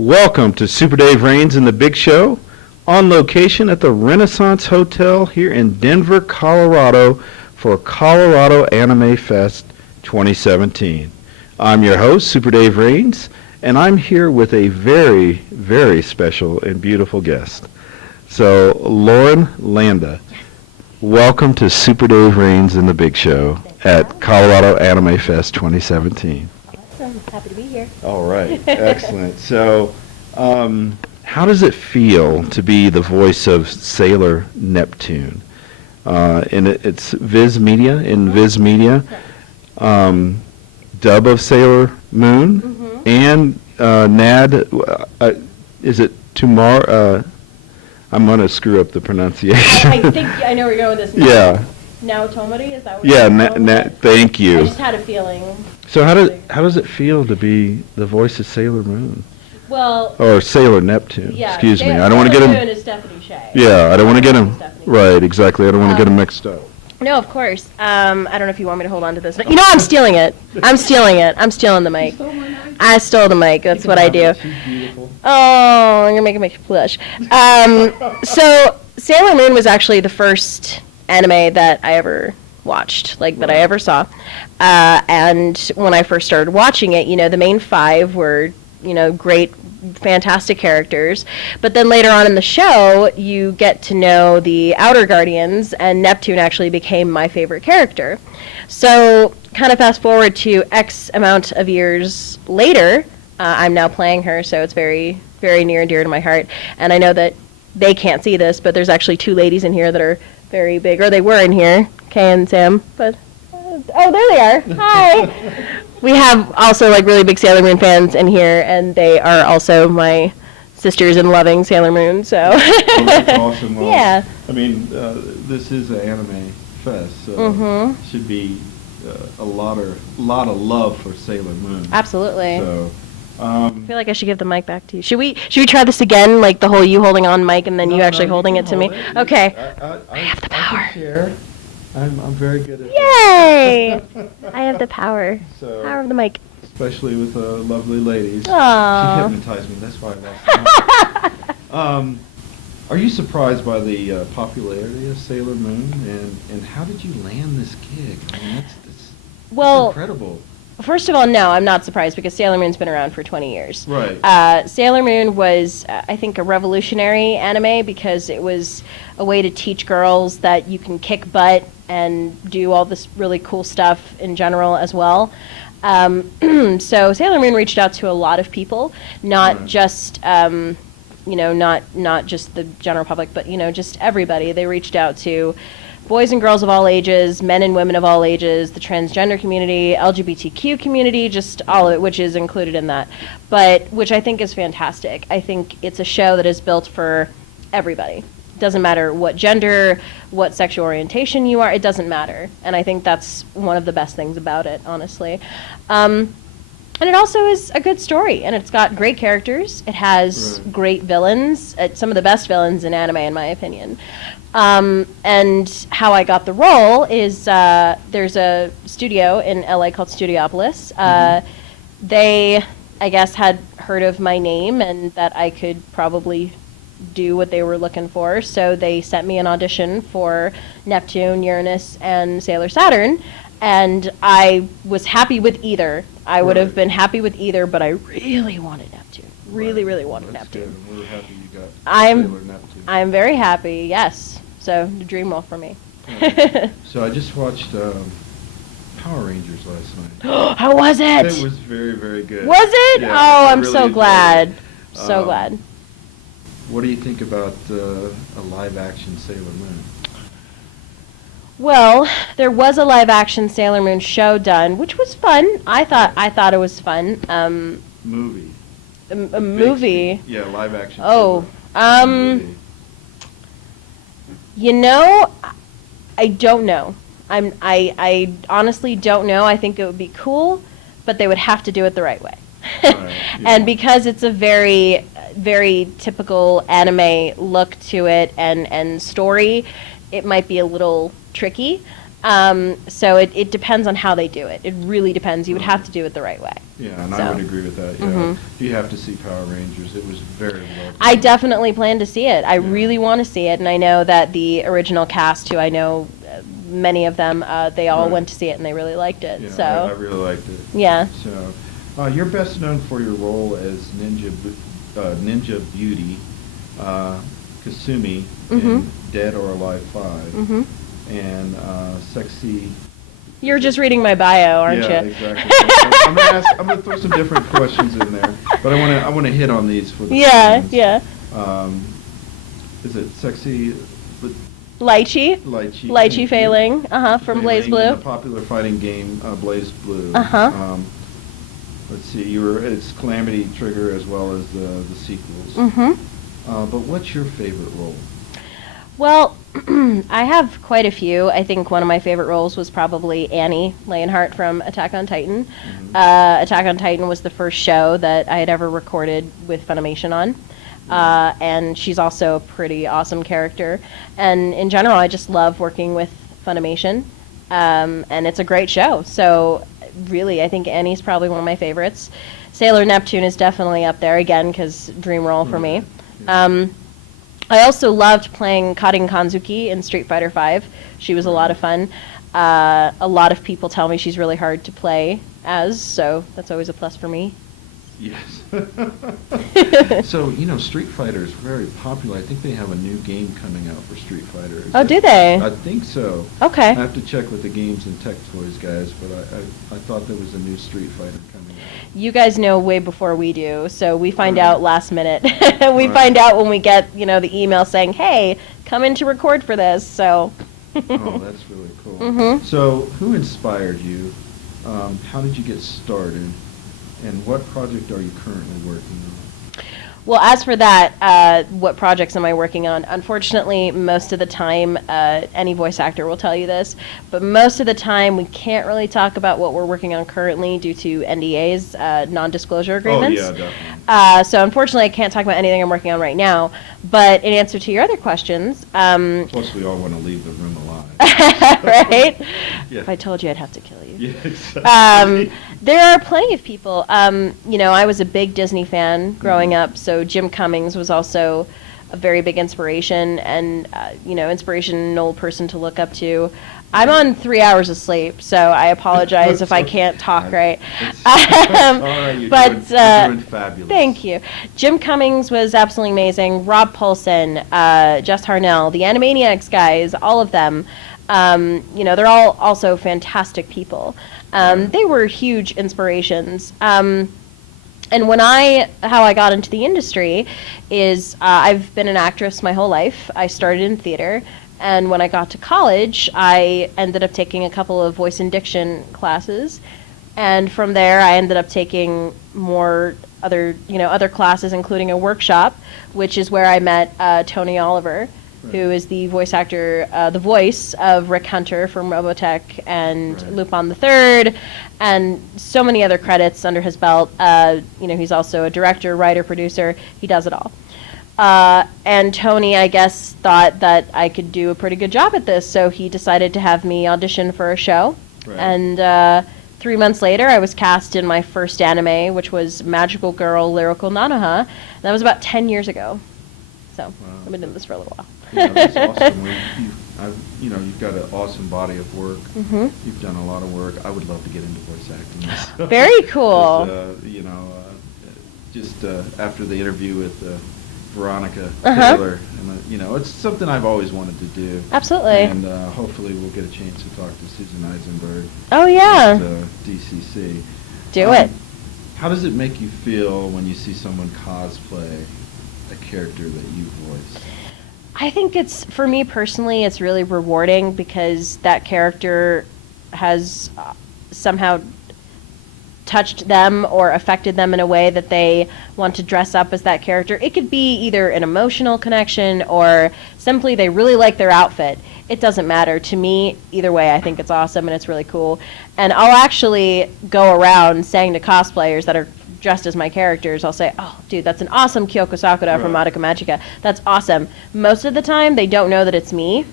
Welcome to Super Dave Raines and the Big Show, on location at the Renaissance Hotel here in Denver, Colorado for Colorado Anime Fest 2017. I'm your host, Super Dave Raines, and I'm here with a very, very special and beautiful guest. So, Lauren Landa, welcome to Super Dave Raines and the Big Show at Colorado Anime Fest 2017. Awesome. Happy to be here. All right. Excellent. So, how does it feel to be the voice of Sailor Neptune? And it's Viz Media, dub of Sailor Moon, and Nad, is it tomorrow? I'm going to screw up the pronunciation. I think I know where you're going with this. Yeah. Now Tomari, is that what Yeah, you're going with? thank you. I just had a feeling. So how does it feel to be the voice of Sailor Moon? Well, Or Sailor Neptune, yeah, excuse me. I don't want to get Sailor him. Moon is Stephanie Sheh. Yeah, I don't want to get him. Stephanie. Right, exactly. I don't want to get him mixed up. No, of course. I don't know if you want me to hold on to this. You know, I'm stealing it. I'm stealing the mic. I stole the mic. That's what I do. She's beautiful. Oh, you're making me blush. So Sailor Moon was actually the first anime that I ever watched, that I ever saw. And when I first started watching it, the main five were, great, fantastic characters. But then later on in the show, you get to know the Outer Guardians, and Neptune actually became my favorite character. So kind of fast forward to X amount of years later, I'm now playing her, so it's very, very near and dear to my heart. And I know that they can't see this, but there's actually two ladies in here that are very big, or they were in here, Kay and Sam, but, oh, there they are. Hi. We have also, really big Sailor Moon fans in here, and they are also my sisters in loving Sailor Moon, so. Well, that's awesome. Well, Yeah. I mean, this is an anime fest, so it should be a lot of love for Sailor Moon. Absolutely. So, I feel like I should give the mic back to you. Should we try this again, the whole you holding on mic and then you actually holding it to me? Okay. I have the power. I can share. I'm very good at Yay! I have the power. So, Power of the mic. especially with lovely ladies. Aww. She hypnotized me. That's why I lost. Are you surprised by the popularity of Sailor Moon, and how did you land this gig? I mean, that's incredible. First of all, no, I'm not surprised because Sailor Moon's been around for 20 years. Right. Sailor Moon was, I think, a revolutionary anime because it was a way to teach girls that you can kick butt and do all this really cool stuff in general as well. So Sailor Moon reached out to a lot of people, not just, not just the general public, but, just everybody. They reached out to boys and girls of all ages, men and women of all ages, the transgender community, LGBTQ community, just all of it, which is included in that, but which I think is fantastic. I think it's a show that is built for everybody. Doesn't matter what gender, what sexual orientation you are, it doesn't matter. And I think that's one of the best things about it, honestly. And it also is a good story, and it's got great characters. It has great villains, some of the best villains in anime, in my opinion. And how I got the role is there's a studio in LA called Studiopolis. They, I guess, had heard of my name and that I could probably do what they were looking for, so they sent me an audition for Neptune, Uranus, and Sailor Saturn, and I was happy with either. I would have been happy with either, but I really wanted Neptune. Really wanted Neptune. Good. We're happy you got I'm- Sailor Neptune. I'm very happy, yes. So, the dream role for me. So I just watched Power Rangers last night. How was it? It was very, very good. Was it? Yeah, oh, I I'm really so enjoyed glad. it. So glad. What do you think about a live-action Sailor Moon? Well, there was a live-action Sailor Moon show done, which was fun. I thought it was fun. Movie. A movie. Yeah, live-action. Oh, movie. I don't know. I honestly don't know. I think it would be cool, but they would have to do it the right way. Right, yeah. And because it's a very, very typical anime look to it and story, it might be a little tricky. So it depends on how they do it. It really depends. You would have to do it the right way. Yeah, and I So. would agree with that. Yeah, Mhm. you have to see Power Rangers. It was very well. I done. definitely plan to see it. I Yeah. really want to see it, and I know that the original cast, who I know many of them, they all Right. went to see it and they really liked it. Yeah, I So, really liked it. yeah. So, you're best known for your role as Ninja Beauty, Kasumi Mhm. in Dead or Alive 5, Mhm. and Sexy. You're just reading my bio, aren't Yeah, you? exactly. I'm gonna throw some different questions in there, but I wanna hit on these for the Yeah, fans. yeah. Is it Sexy Lychee. Lychee? Lychee Failing, from Blaze In Blue. the popular fighting game Blaze Blue. Uh-huh. Let's see, it's Calamity Trigger as well as the sequels. Mm-hmm. But what's your favorite role? Well, I have quite a few. I think one of my favorite roles was probably Annie Leonhardt from Attack on Titan. Mhm. Attack on Titan was the first show that I had ever recorded with Funimation on. And she's also a pretty awesome character. And in general, I just love working with Funimation. And it's a great show. So really, I think Annie's probably one of my favorites. Sailor Neptune is definitely up there again, because dream role for me. Yeah. I also loved playing Karin Kanzuki in Street Fighter V. She was a lot of fun. A lot of people tell me she's really hard to play as, so that's always a plus for me. Yes. So, Street Fighter is very popular. I think they have a new game coming out for Street Fighter. Oh, do they? I think so. Okay. I have to check with the Games and Tech Toys guys, but I thought there was a new Street Fighter coming out. You guys know way before we do, so we find Right. out last minute. We Right. find out when we get, the email saying, "Hey, come in to record for this." So. Oh, that's really cool. Mhm. So, who inspired you? How did you get started? And what project are you currently working on? Well, as for that, what projects am I working on? Unfortunately, most of the time, any voice actor will tell you this, but most of the time we can't really talk about what we're working on currently due to NDAs, non-disclosure agreements. Oh, yeah, definitely. So unfortunately, I can't talk about anything I'm working on right now. But in answer to your other questions, Plus, we all want to leave the room alive. right? Yeah. If I told you, I'd have to kill you. Yeah, exactly. There are plenty of people. I was a big Disney fan growing up, so Jim Cummings was also a very big inspiration, and inspiration, an old person to look up to. I'm on 3 hours of sleep, so I apologize if I can't talk right. It's all right, you're But doing fabulous. thank you. Jim Cummings was absolutely amazing. Rob Paulson, Jess Harnell, the Animaniacs guys, all of them. They're all also fantastic people. They were huge inspirations. And how I got into the industry is I've been an actress my whole life. I started in theater, and when I got to college, I ended up taking a couple of voice and diction classes, and from there I ended up taking more other classes, including a workshop, which is where I met Tony Oliver, Right. who is the voice actor, the voice of Rick Hunter from Robotech and Right. Lupin the Third, and so many other credits under his belt. He's also a director, writer, producer. He does it all. And Tony, I guess, thought that I could do a pretty good job at this, so he decided to have me audition for a show. Right. And 3 months later, I was cast in my first anime, which was Magical Girl Lyrical Nanoha. That was about 10 years ago. So Wow. I've been doing this for a little while. Yeah, that's awesome. You've got an awesome body of work. Mm-hmm. You've done a lot of work. I would love to get into voice acting myself. Very cool. Just after the interview with Veronica Uh-huh. Taylor, and it's something I've always wanted to do. Absolutely. And hopefully we'll get a chance to talk to Susan Eisenberg. Oh, yeah. At DCC. Do it. How does it make you feel when you see someone cosplay a character that you voice? I think for me personally, it's really rewarding because that character has somehow touched them or affected them in a way that they want to dress up as that character. It could be either an emotional connection or simply they really like their outfit. It doesn't matter. To me, either way, I think it's awesome and it's really cool. And I'll actually go around saying to cosplayers that are dressed as my characters, I'll say, "Oh, dude, that's an awesome Kyoko Sakura from Right. Madoka Magica. That's awesome." Most of the time, they don't know that it's me,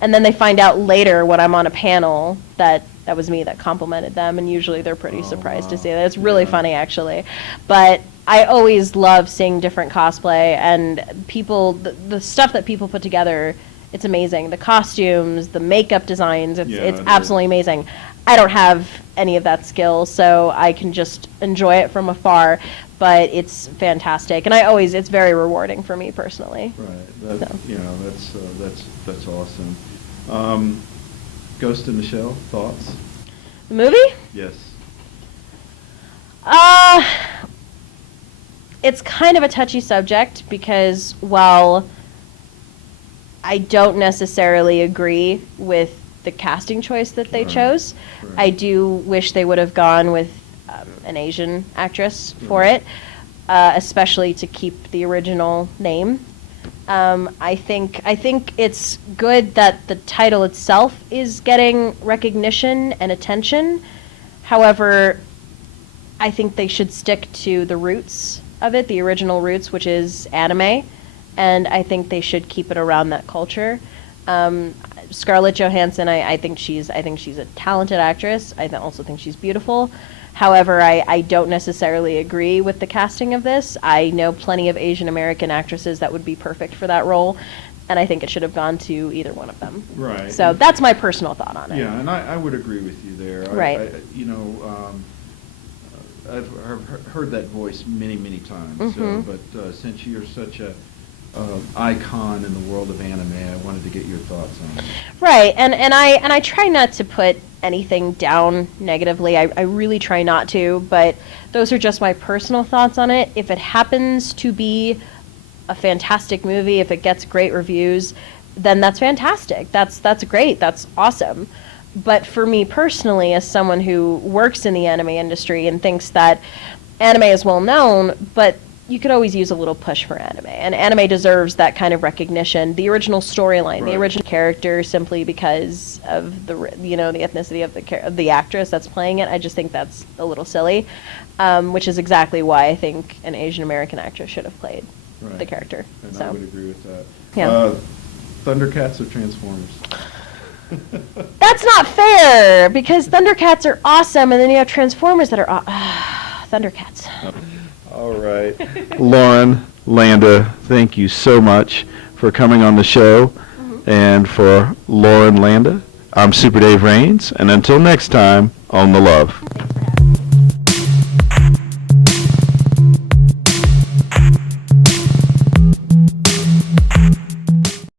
and then they find out later when I'm on a panel that that was me that complimented them, and usually they're pretty surprised to wow. see that. It's really Yeah. funny, actually. But I always love seeing different cosplay, and the stuff that people put together, it's amazing. The costumes, the makeup designs, Yeah, it's it absolutely is. amazing. I don't have any of that skill, so I can just enjoy it from afar, but it's fantastic. And it's very rewarding for me personally. Right. That, So. that's awesome. Ghost in the Shell, thoughts? The movie? Yes. It's kind of a touchy subject because while I don't necessarily agree with the casting choice that they Right, chose, right. I do wish they would have gone with an Asian actress for Right. it, especially to keep the original name. I think it's good that the title itself is getting recognition and attention. However, I think they should stick to the roots of it, the original roots, which is anime, and I think they should keep it around that culture. Scarlett Johansson, I think she's a talented actress. I also think she's beautiful. However, I don't necessarily agree with the casting of this. I know plenty of Asian American actresses that would be perfect for that role, and I think it should have gone to either one of them. Right. So that's my personal thought on it. Yeah, and I would agree with you there. Right. I've heard that voice many, many times. Mhm. But since you're such a icon in the world of anime, I wanted to get your thoughts on it. Right, and I try not to put anything down negatively. I really try not to, but those are just my personal thoughts on it. If it happens to be a fantastic movie, if it gets great reviews, then that's fantastic. That's great. That's awesome. But for me personally, as someone who works in the anime industry and thinks that anime is well known, but you could always use a little push for anime, and anime deserves that kind of recognition. The original storyline, Right. the original character, simply because of the ethnicity of the actress that's playing it. I just think that's a little silly, which is exactly why I think an Asian American actress should have played Right. the character. And So I would agree with that. Yeah. Thundercats or Transformers? that's not fair because Thundercats are awesome, and then you have Transformers that are Thundercats. All right. Lauren, Landa, thank you so much for coming on the show. And for Lauren, Landa, I'm Super Dave Raines, and until next time, on the love.